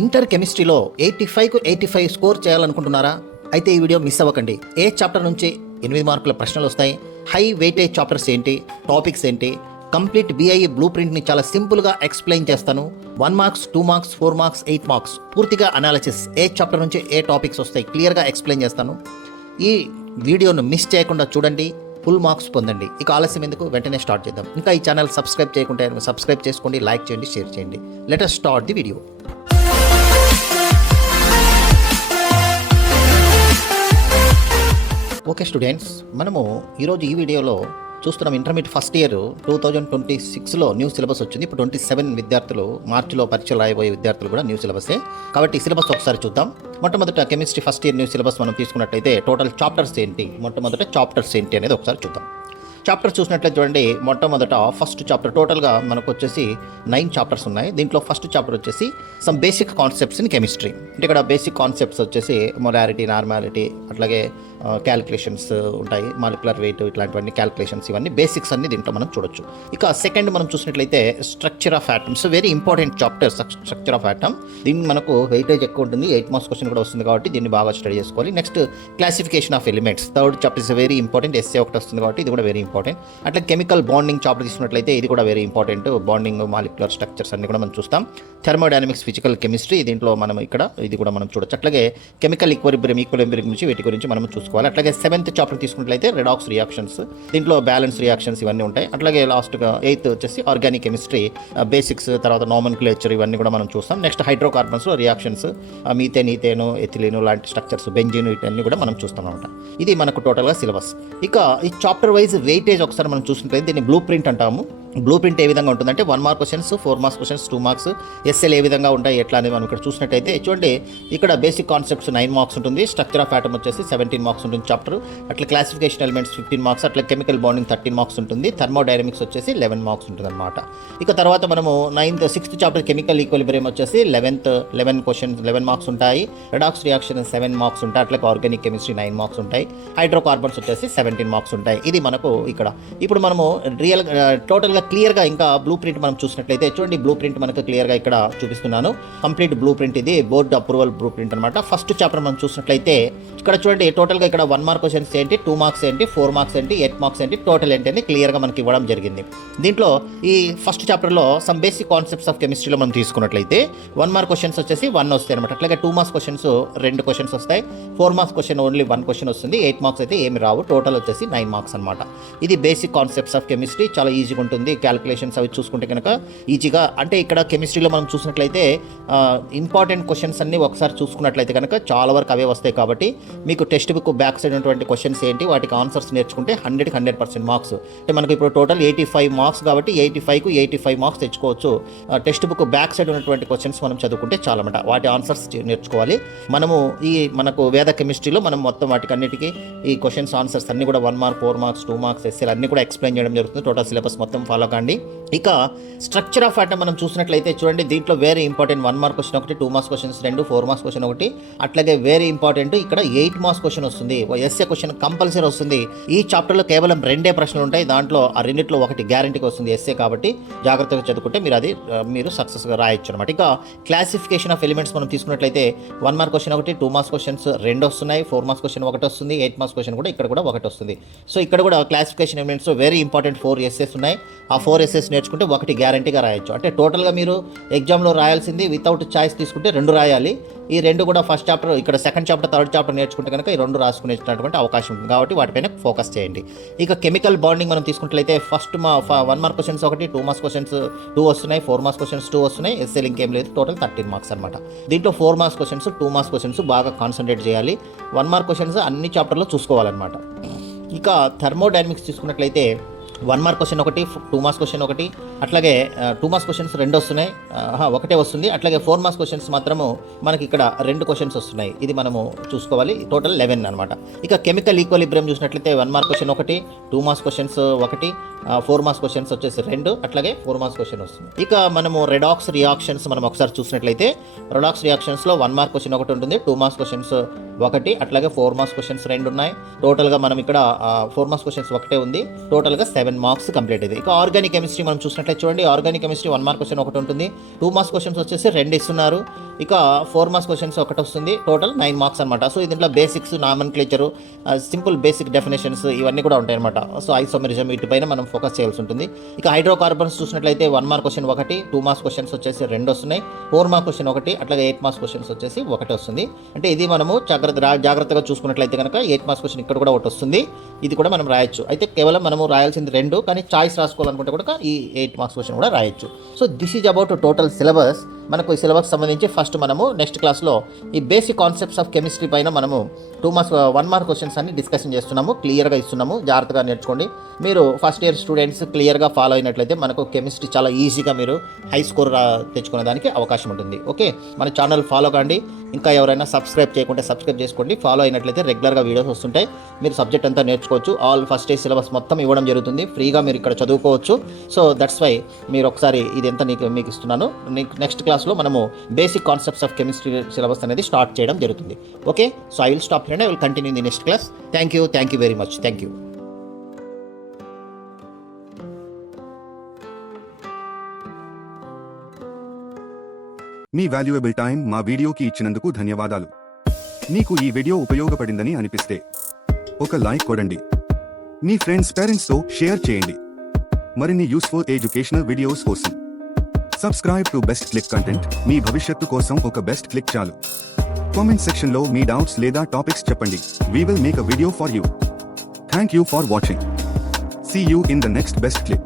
Inter కెమిస్ట్రీలో 85కు 85 score చేయాలనుకుంటున్నారా? అయితే ఈ వీడియో మిస్ అవ్వకండి. ఏ చాప్టర్ నుంచి 8 మార్కుల ప్రశ్నలు వస్తాయి, హై వెయిటేజ్ చాప్టర్స్ ఏంటి, టాపిక్స్ ఏంటి, కంప్లీట్ BIE బ్లూ ప్రింట్ని చాలా సింపుల్గా ఎక్స్ప్లెయిన్ చేస్తాను. 1 మార్క్స్, 2 మార్క్స్, 4 మార్క్స్, 8 మార్క్స్ పూర్తిగా అనాలిసిస్, ఏ చాప్టర్ నుంచి ఏ టాపిక్స్ వస్తాయి క్లియర్గా ఎక్స్ప్లెయిన్ చేస్తాను. ఈ వీడియోను మిస్ చేయకుండా చూడండి, ఫుల్ మార్క్స్ పొందండి. ఇక ఆలస్యం ఎందుకు, వెంటనే స్టార్ట్ చేద్దాం. ఇంకా ఈ ఛానల్ సబ్స్క్రైబ్ చేయకుంటే సబ్స్క్రైబ్ చేసుకోండి, లైక్ చేయండి, షేర్ చేయండి. Let us start the video. Okay students, మనము ఈరోజు ఈ వీడియోలో చూస్తున్నాం ఇంటర్మీడియట్ ఫస్ట్ ఇయర్ 2026లో న్యూ సిలబస్ వచ్చింది. ఇప్పుడు 27 విద్యార్థులు మార్చిలో పరీక్షలు రాయబోయే విద్యార్థులు కూడా న్యూ సిలబసే. కాబట్టి సిలబస్ ఒకసారి చూద్దాం. మొట్టమొదట chemistry first year new syllabus మనం తీసుకున్నట్లయితే టోటల్ చాప్టర్స్ ఏంటి, మొట్టమొదట చాప్టర్స్ ఏంటి అనేది ఒకసారి చూద్దాం. చాప్టర్స్ చూసినట్లయితే చూడండి, మొట్టమొదట ఫస్ట్ చాప్టర్ టోటల్గా మనకు వచ్చేసి 9 చాప్టర్స్ ఉన్నాయి. దీంట్లో ఫస్ట్ చాప్టర్ వచ్చేసి some basic concepts in chemistry. అంటే ఇక్కడ బేసిక్ కాన్సెప్ట్స్ వచ్చేసి మొలారిటీ, నార్మాలిటీ, అట్లాగే క్యాలిక్యులేషన్స్ ఉంటాయి, మాలిక్యులర్ వెయిట్, ఇట్లాంటివన్నీ క్యాలిక్యులేషన్స్, ఇవన్నీ బేసిక్స్ అన్ని దీంట్లో మనం చూడొచ్చు. ఇక సెకండ్ మనం చూసినట్లయితే structure of atoms, very important chapter structure of atom. దీన్ని మనకు వెయిటేజ్ ఎక్కువ ఉంటుంది, 8 మార్క్స్ క్వశ్చన్ కూడా వస్తుంది కాబట్టి దీన్ని బాగా స్టడీ చేసుకోవాలి. Next classification of elements, third chapter is very important, SA ఒకటి వస్తుంది కాబట్టి ఇది కూడా వెరీ ఇంపార్టెంట్. అట్లా కెమికల్ బాండింగ్ చాప్టర్ తీసుకున్నట్లయితే ఇది కూడా very important, bonding, molecular structures అన్ని కూడా మనం చూస్తాం. థర్మోడైనమిక్స్, ఫిజికల్ కెమిస్ట్రీ, దీంట్లో మనం ఇక్కడ ఇది కూడా మనం చూడొచ్చు. అట్లాగే కెమికల్ ఈక్విలిబ్రియం గురించి వీటి గురించి మనం చూసుకోవాలి. అట్లాగే 7th చాప్టర్ తీసుకున్నట్లయితే రెడాక్స్ రియాక్షన్స్, దీంట్లో బ్యాలెన్స్ రియాక్షన్స్ ఇవన్నీ ఉంటాయి. అట్లాగే లాస్ట్గా 8th వచ్చేసి ఆర్గానిక్ కెమిస్ట్రీ బేసిక్స్, తర్వాత నామెన్క్లేచర్ ఇవన్నీ కూడా మనం చూస్తాం. నెక్స్ట్ హైడ్రోకార్బన్స్లో రియాక్షన్స్, మీథేన్, ఈథేను, ఎథిలీను లాంటి స్ట్రక్చర్స్, బెంజీన్, ఇవన్నీ కూడా మనం చూస్తాం అనమాట. ఇది మనకు టోటల్గా సిలబస్. ఇక ఈ చాప్టర్ వైజ్ వెయిటేజ్ ఒకసారి మనం చూసినట్లయితే దీన్ని బ్లూ ప్రింట్ అంటాము. బ్లూ ప్రింట్ ఏ విధంగా ఉంటుందంటే 1 mark questions, 4 marks questions, 2 marks, SL ఏ విధంగా ఉంటాయి ఎట్లా అనేది మనం ఇక్కడ చూసినట్టయితే చూడండి, ఇక్కడ బేసిక్ కాన్సెప్ట్స్ 9 మార్క్స్ ఉంటుంది, స్ట్రక్చర్ ఆఫ్ ఆటమ్ వచ్చేసి 17 మార్క్స్ ఉంటుంది చాప్టర్, అట్లా క్లాసిఫికేషన్ ఎలిమెంట్స్ 15 మార్క్స్, అట్లా కెమికల్ బాండింగ్ 13 మార్క్స్ ఉంటుంది, థర్మోడైనమిక్స్ వచ్చేసి 11 మార్క్స్ ఉంటుంది అనమాట. ఇక తర్వాత మనము 6th చాప్టర్ కెమికల్ ఈక్విలిబ్రియం వచ్చేసి 11 మార్క్స్ ఉంటాయి, రెడాక్స్ రియాక్షన్ 7 మార్క్స్ ఉంటాయి, అట్లా ఆర్గానిక్ కెమిస్ట్రీ 9 మార్క్స్ ఉంటాయి, హైడ్రోకార్బన్స్ వచ్చేసి 17 మార్క్స్ ఉంటాయి. ఇది మనకు ఇక్కడ. ఇప్పుడు మనము టోటల్గా క్లియర్గా ఇంకా బ్లూ ప్రింట్ మనం చూసినట్లయితే చూడండి, బ్లూ ప్రింట్ మనకు క్లియర్గా ఇక్కడ చూపిస్తున్నాను. కంప్లీట్ బ్లూ ప్రింట్, ఇది బోర్డ్ అప్రూవల్ బ్లూ ప్రింట్ అనమాట. ఫస్ట్ చాప్టర్ మనం చూసినట్లయితే ఇక్కడ చూడండి, టోటల్గా ఇక్కడ 1 మార్క్ క్వశ్చన్స్ ఏంటి, 2 మార్క్స్ ఏంటి, 4 మార్క్స్ ఏంటి, 8 మార్క్స్ ఏంటి, టోటల్ ఏంటి అని క్లియర్గా మనకి ఇవ్వడం జరిగింది. దీంట్లో ఈ ఫస్ట్ చాప్టర్లో సమ్ బేసిక్ కాన్సెప్ట్స్ ఆఫ్ కెమిస్ట్రీలో మనం తీసుకున్నట్లయితే 1 మార్క్ క్వశ్చన్స్ వచ్చేసి 1 వస్తాయి అనమాట. అట్లాగే 2 మార్క్స్ క్వశ్చన్స్ 2 క్వశ్చన్స్ వస్తాయి, 4 మార్క్స్ క్వశ్చన్ ఓన్లీ 1 క్వశ్చన్ వస్తుంది, 8 మార్క్స్ అయితే ఏమి రావు, టోటల్ వచ్చేసి 9 మార్క్స్ అనమాట. ఇది బేసిక్ కాన్సెప్ట్స్ ఆఫ్ కెమిస్ట్రీ, చాలా ఈజీగా ఉంటుంది. క్యాలిక్యులేషన్స్ అవి చూసుకుంటే కనుక ఈజీగా, అంటే ఇక్కడ కెమిస్ట్రీలో మనం చూసినట్లయితే ఇంపార్టెంట్ క్వశ్చన్స్ అన్ని ఒకసారి చూసుకున్నట్లయితే కనుక చాలా వరకు అవే వస్తాయి. కాబట్టి మీకు టెక్స్ట్ బుక్ బ్యాక్ సైడ్ ఉన్నటువంటి క్వశ్చన్స్ ఏంటి, వాటికి ఆన్సర్స్ నేర్చుకుంటే 100% మార్క్స్. అంటే మనకి ఇప్పుడు టోటల్ 85 మార్క్స్ కాబట్టి 85కు 85 మార్క్స్ తెచ్చుకోవచ్చు. టెక్స్ట్ బుక్ బ్యాక్ సైడ్ ఉన్నటువంటి క్వశ్చన్స్ మనం చదువుకుంటే చాలా అన్నమాట, వాటి ఆన్సర్స్ నేర్చుకోవాలి. మనకు వేద కెమిస్ట్రీలో మనం మొత్తం వాటికి అన్నిటికీ ఈ క్వశ్చన్స్ ఆన్సర్స్ అన్ని కూడా 1 మార్క్, 4 మార్క్స్, 2 మార్క్స్, ఎస్ఎల్ అన్ని కూడా ఎక్స్ప్లెయిన్ చేయడం జరుగుతుంది. టోటల్ సిలబస్ మొత్తం ఫాలో కండి. ఇక స్ట్రక్చర్ ఆఫ్ ఆటమ్ మనం చూసినట్లయితే చూడండి, దీంట్లో వెరీ ఇంపార్టెంట్ 1 మార్క్ క్వశ్చన్ ఒకటి, 2 మార్క్స్ క్వశ్చన్స్ 2, 4 మార్క్స్ క్వశ్చన్ ఒకటి, అట్లాగే వెరీ ఇంపార్టెంట్ ఇక్కడ 8 మార్క్స్ క్వశ్చన్ వస్తుంది, ఎస్ఏ క్వశ్చన్ కంపల్సరీ వస్తుంది. ఈ చాప్టర్లో కేవలం 2 ప్రశ్నలు ఉంటాయి, దాంట్లో ఆ రెండిట్లో ఒకటి గ్యారంటీగా వస్తుంది ఎస్ఏ, కాబట్టి జాగ్రత్తగా చదువుకుంటే మీరు సక్సెస్గా రాయొచ్చు అనమాట. ఇక క్లాసిఫికేషన్ ఆఫ్ ఎలిమెంట్స్ మనం తీసుకున్నట్లయితే 1 మార్క్ క్వశ్చన్ ఒకటి, 2 మార్క్స్ క్వశ్చన్స్ 2 వస్తున్నాయి, 4 మార్క్స్ క్వశ్చన్ ఒకటి వస్తుంది, 8 మార్క్స్ క్వశ్చన్ కూడా ఇక్కడ కూడా ఒకటి వస్తుంది. సో ఇక్కడ కూడా classification elements very important 4 SS ఉన్నాయి. ఆ 4 ఎస్ఎస్ నేర్చుకుంటే ఒకటి గ్యారంటీగా రాయొచ్చు. అంటే టోటల్గా మీరు ఎగ్జామ్లో రాయాల్సింది వితౌట్ చాయిస్ తీసుకుంటే 2 రాయాలి. ఈ 2 కూడా ఫస్ట్ చాప్టర్, ఇక్కడ సెకండ్ చాప్టర్, థర్డ్ చాప్టర్ నేర్చుకుంటే కనుక ఈ 2 రాసుకునేటటువంటి అవకాశం ఉంటుంది. కాబట్టి వాటిపైన ఫోకస్ చేయండి. ఇక కెమికల్ బాండింగ్ మనం తీసుకున్నట్లయితే ఫస్ట్ 1 మార్క్ క్వశ్చన్స్ ఒకటి, 2 మార్క్స్ క్వశ్చన్స్ 2 వస్తున్నాయి, 4 మార్క్స్ క్వశ్చన్స్ 2 వస్తున్నాయి, ఎస్ఎల్ ఇంకేం లేదు, టోటల్ 13 మార్క్స్ అనమాట. దీంట్లో 4 మార్క్స్ క్వశ్చన్స్, 2 మార్క్స్ క్వశ్చన్స్ బాగా కాన్సన్ట్రేట్ చేయాలి. 1 మార్క్ క్వశ్చన్స్ అన్ని చాప్టర్లో చూసుకోవాలన్నమాట. ఇక థర్మోడైనమిక్స్ తీసుకున్నట్లయితే 1 మార్క్ క్వశ్చన్ ఒకటి, 2 మార్క్స్ క్వశ్చన్ ఒకటి, అట్లాగే 2 మార్క్స్ క్వశ్చన్స్ 2 వస్తున్నాయి, ఒకటే వస్తుంది, అట్లాగే 4 మార్క్స్ క్వశ్చన్స్ మాత్రము మనకి ఇక్కడ 2 క్వశ్చన్స్ వస్తున్నాయి. ఇది మనము చూసుకోవాలి, టోటల్ 11 అనమాట. ఇక కెమికల్ ఈక్విలిబ్రియం చూసినట్లయితే 1 మార్క్ క్వశ్చన్ ఒకటి, 2 మార్క్స్ క్వశ్చన్స్ ఒకటి, 4 మార్క్స్ క్వశ్చన్స్ వచ్చేసి 2, అట్లాగే 4 మార్క్స్ క్వశ్చన్ వస్తుంది. ఇక మనము రెడాక్స్ రియాక్షన్స్ మనం ఒకసారి చూసినట్లయితే రెడాక్స్ రియాక్షన్స్లో 1 మార్క్ క్వశ్చన్ ఒకటి ఉంటుంది, 2 మార్క్స్ క్వశ్చన్స్ ఒకటి, అట్లాగే 4 మార్క్స్ క్వశ్చన్స్ 2 ఉన్నాయి. టోటల్గా మనం ఇక్కడ 4 మార్క్స్ క్వశ్చన్స్ ఒకటే ఉంది, టోటల్గా 7 మార్క్స్ కంప్లీట్ అయింది. ఇక ఆర్గానిక్ కెమిస్ట్రీ మనం చూసినట్లయితే చూడండి, ఆర్గానిక్ కెమిస్ట్రీ 1 మార్క్ క్వశ్చన్ ఒకటి ఉంటుంది, 2 మార్క్స్ క్వశ్చన్స్ వచ్చేసి 2 ఇస్తున్నారు, ఇక 4 మార్క్స్ క్వశ్చన్స్ ఒకటి వస్తుంది, టోటల్ 9 మార్క్స్ అనమాట. సో దీంట్లో బేసిక్స్, నామన్క్లేచరు, సింపుల్ బేసిక్ డెఫినేషన్స్ ఇవన్నీ కూడా ఉంటాయి అనమాట. సో ఐసోమెరిజం వీటిపైన మనం ఫోకస్ చేయాల్సి ఉంటుంది. ఇక హైడ్రోకార్బన్స్ చూసినట్లయితే 1 మార్క్ క్వశ్చన్ ఒకటి, 2 మార్క్స్ క్వశ్చన్స్ వచ్చేసి 2 వస్తున్నాయి, 4 మార్క్ క్వశ్చన్ ఒకటి, అట్లాగే 8 మార్క్స్ క్వశ్చన్స్ వచ్చేసి ఒకటి వస్తుంది. అంటే ఇది మనము జాగ్రత్తగా చూసుకున్నట్లయితే కనుక 8 మార్క్స్ క్వశ్చన్ ఇక్కడ కూడా ఒకటి వస్తుంది, ఇది కూడా మనం రాయొచ్చు. అయితే కేవలం మనము రాయాల్సింది 2, కానీ చాయిస్ రాసుకోవాలనుకుంటే కూడా ఈ 8 మార్క్స్ క్వశ్చన్ కూడా రాయొచ్చు. So this is about total syllabus. మనకు ఈ సిలబస్ సంబంధించి ఫస్ట్ మనము నెక్స్ట్ క్లాస్లో ఈ బేసిక్ కాన్సెప్ట్స్ ఆఫ్ కెమిస్ట్రీ పైన మనము 1 మార్క్ క్వశ్చన్స్ అన్ని డిస్కషన్ చేస్తున్నాము, క్లియర్గా ఇస్తున్నాము, జాగ్రత్తగా నేర్చుకోండి. మీరు ఫస్ట్ ఇయర్ స్టూడెంట్స్ క్లియర్గా ఫాలో అయినట్లయితే మనకు కెమిస్ట్రీ చాలా ఈజీగా మీరు హై స్కోర్ తెచ్చుకునే దానికి అవకాశం ఉంటుంది. ఓకే, మన ఛానల్ ఫాలో కాండి. ఇంకా ఎవరైనా సబ్స్క్రైబ్ చేయకుంటే సబ్స్క్రైబ్ చేసుకోండి. ఫాలో అయినట్లయితే రెగ్యులర్గా వీడియోస్ వస్తుంటాయి, మీరు సబ్జెక్ట్ అంతా నేర్చుకోవచ్చు. ఆల్ ఫస్ట్ ఇయర్ సిలబస్ మొత్తం ఇవ్వడం జరుగుతుంది, ఫ్రీగా మీరు ఇక్కడ చదువుకోవచ్చు. సో దట్స్ వై మీరు ఒకసారి ఇది ఎంత మీకు ఇస్తున్నాను. నెక్స్ట్ క్లాస్లో మనము basic concepts of chemistry syllabus అనేది స్టార్ట్ చేయడం జరుగుతుంది. Okay, so I will stop here and I will continue in the next class. Thank you very much. Thank you. Me valuable time మా వీడియోకి ఇచ్చినందుకు ధన్యవాదాలు. మీకు ఈ వీడియో ఉపయోగపడిందని అనిపిస్తే ఒక లైక్ కొడండి, మీ ఫ్రెండ్స్ పేరెంట్స్తో షేర్ చేయండి. మరిన్ని యూస్ఫుల్ ఎడ్యుకేషనల్ వీడియోస్ కోసం subscribe to best click content. మీ భవిష్యత్తు కోసం ఒక బెస్ట్ క్లిక్ చాలు. కామెంట్ సెక్షన్లో మీ డౌట్స్ లేదా టాపిక్స్ చెప్పండి. We will make a video for you. Thank you for watching. See you in the next best click.